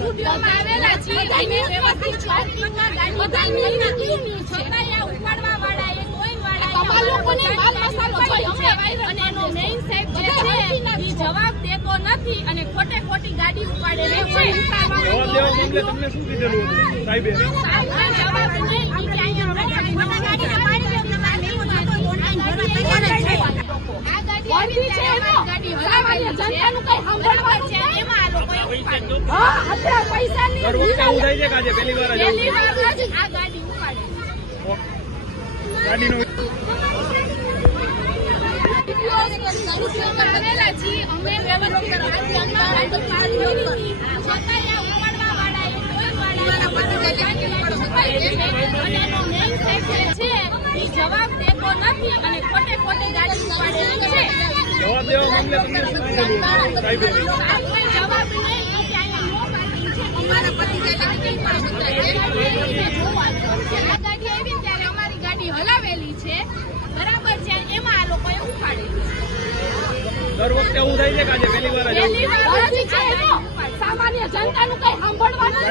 સ્ટુડિયોમાં આવેલા છીએ અને વ્યવસ્થિત ચોકીમાં ગાડી લઈને ન્યૂઝ છતાંય આ ઉપાડવા વાળા એ કોઈ વાળા લોકોને માલ મસાલો જોઈએ અને એનો મેઇન સાહેબ જે છે એ જવાબ દેતો નથી અને ખોટે ખોટી ગાડી ઉપાડે છે. જવાબ દેવા મામલે તમને શું કીધેલું હતું સાહેબે? જવાબ નહીં ઈ કે અહીંયા ગાડી છે ગાડી હલાવવાની જનતાનું કઈ સાંભળવાનું છે એમાં આ લોકોએ ઉપાડી. હા અત્યારે પૈસાની દર વખતે એવું થાય છે કે આજે પહેલી વાર જ પહેલી વાર જ આ ગાડી ઉપાડે ગાડીનો આવેલા છીએ અમે વ્યવસ્થિત છતાંય આ ઉપાડવા વાળા એ કોઈ વાળા અને એનો મેઇન સાહેબ છે એ જવાબ દેતો નથી અને ખોટે ખોટી ગાડી ઉપાડે છે. જવાબ દેવા મામલે તમને શું કીધેલું સાહેબે? કોઈ જવાબ નહીં ઈ કે અહીંયા નો પાર્કિંગ છે અમારા પતિ ગાડી આ ગાડી આવી ત્યારે અમારી ગાડી હલાવેલી છે બરાબર છે એમાં આ લોકોએ ઉપાડેલી છે. દર વખતે એવું થાય છે કે આજે પહેલી વાર જ પહેલી વાર જ છે સામાન્ય જનતાનું કઈ સાંભળવાનું